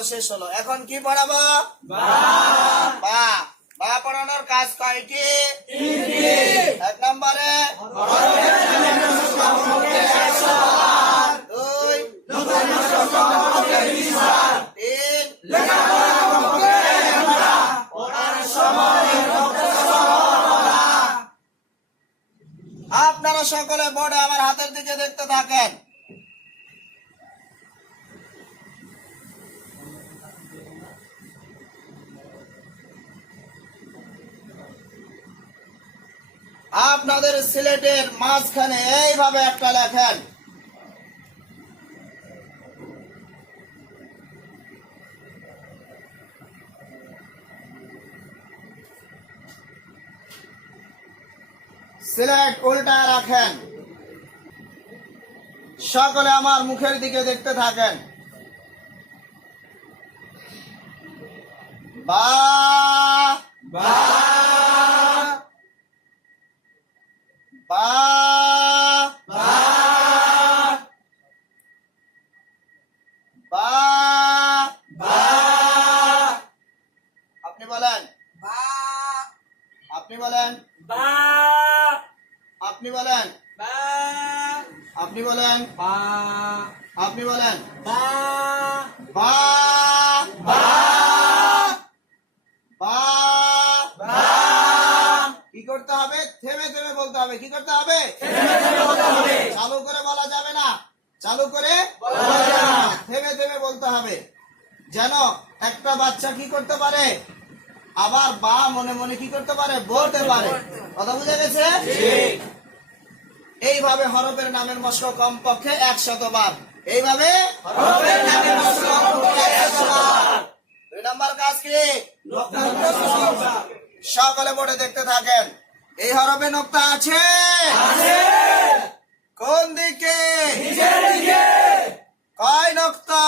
পর শেষ হলো। এখন কি পড়াবো? বা। বা পড়ানোর কাজ কয়টি? এক নম্বরে দুই, তিন, আপনারা সকলে বোর্ডে আমার হাতের দিকে দেখতে থাকেন। আপনাদের সিলেটের মাঝখানে এইভাবে একটা লেখেন। সিলেট উল্টা রাখেন। সকলে আমার মুখের দিকে দেখতে থাকেন। বা। বা। বা। বা। আপনি বলেন। আপনি বলেন। আপনি বলেন। আপনি বলেন। আপনি বলেন। বা। বা। কি করতে হবে? থেমে থেমে বলতে হবে। কি করতে হবে? চালু করে বলা যাবে না। চালু করে থেমে থেমে বলতে হবে, যেন একটা বাচ্চা কি করতে পারে, আবার বা মনে মনে কি করতে পারে, বলতে পারে। কথা বুঝা গেছে? এইভাবে হরফের নামের মশক কমপক্ষে 100 বার। এইভাবে হরফের নামের মশক কমপক্ষে 100 বার। 2 নম্বর কাজ কি? সকলে বোর্ডে দেখতে থাকেন। এই হরফে নোক্তা আছে? কোন দিকে? কয় নোক্তা?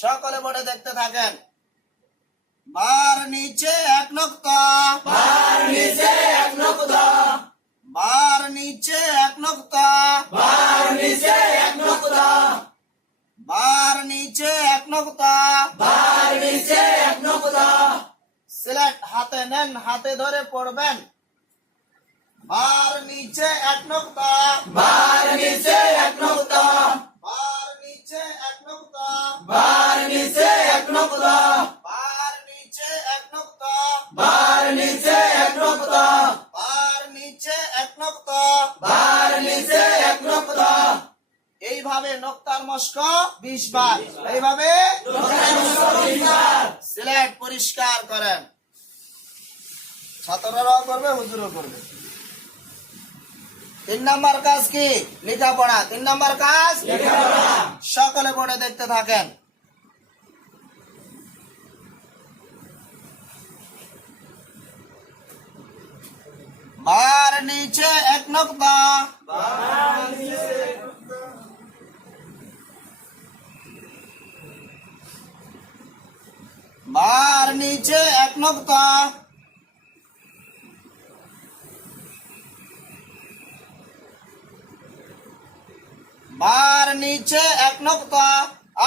সকলে বোর্ডে দেখতে থাকেন। বার নিচে 1 নোক্তা। বার নিচে 1 নোক্তা। বার নিচে 1 নোক্তা। বার নিচে 1 নোক্তা। বার নিচে 1 নোক্তা। বার নিচে 1 নোক্তা। সিলেট হাতে নেন, হাতে ধরে পড়বেন। বার নিচে 1 নোক্তা। বার নিচে 1 নোক্তা। বার নিচে 1 নোক্তা। বার নিচে 1 নোক্তা। বার নিচে 1 নোক্তা। বার নিচে 1 নোক্তা। বার নিচে 1 নোক্তা। বার নিচে 1 নোক্তা। এইভাবে নোক্তার মশক 20 বার। এইভাবে নোক্তার মশক 20 বার। সিলেট পরিষ্কার করেন। ছাত্ররাও করবে, হুজুরও করবে। 3 নম্বর কাজ কি? লেখাপড়া। 3 নম্বর কাজ লেখাপড়া। সকলে বোর্ডে দেখতে থাকেন। বার নিচে 1 নোক্তা। বার নিচে 1 নোক্তা। বার নিচে 1 নোক্তা। বার নিচে 1 নোক্তা।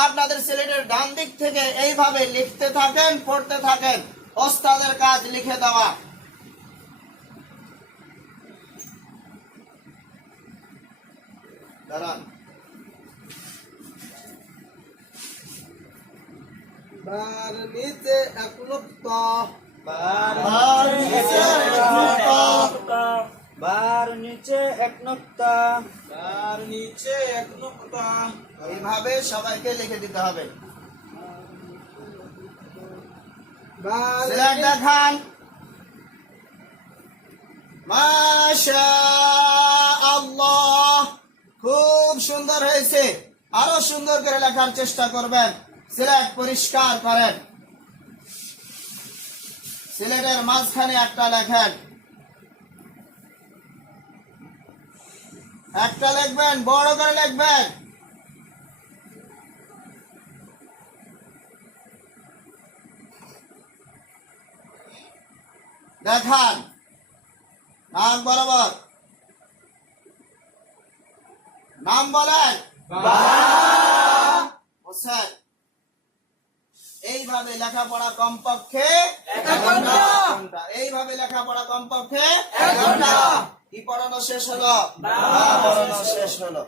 আপনাদের সিলেটের ডান দিক থেকে এইভাবে লিখতে থাকেন, পড়তে থাকেন। ওস্তাদের কাজ লিখে দেওয়া। দাঁড়ান। বার নিচে 1 নোক্তা। বার নিচে 1 নোক্তা। বার নিচে 1 নোক্তা। বার নিচে 1 নোক্তা। এইভাবে সবাইকে লিখে দিতে হবে। সিলেট দেখান। মাশাআল্লাহ, খুব সুন্দর হয়েছে। আরো সুন্দর করে লেখার চেষ্টা করবেন। সিলেট পরিষ্কার করেন। সিলেটের মাঝখানে একটা লেখেন। একটা লিখবেন, বড় করে লিখবেন। দেখান নাক বরাবর। নাম বলেন। হোসেন। এইভাবে লেখাপড়া কমপক্ষে 1 ঘন্টা। ঘন্টা। এইভাবে লেখাপড়া কমপক্ষে 1 ঘন্টা। কি পড়ানো শেষ হলো? বা পড়ানো শেষ হলো।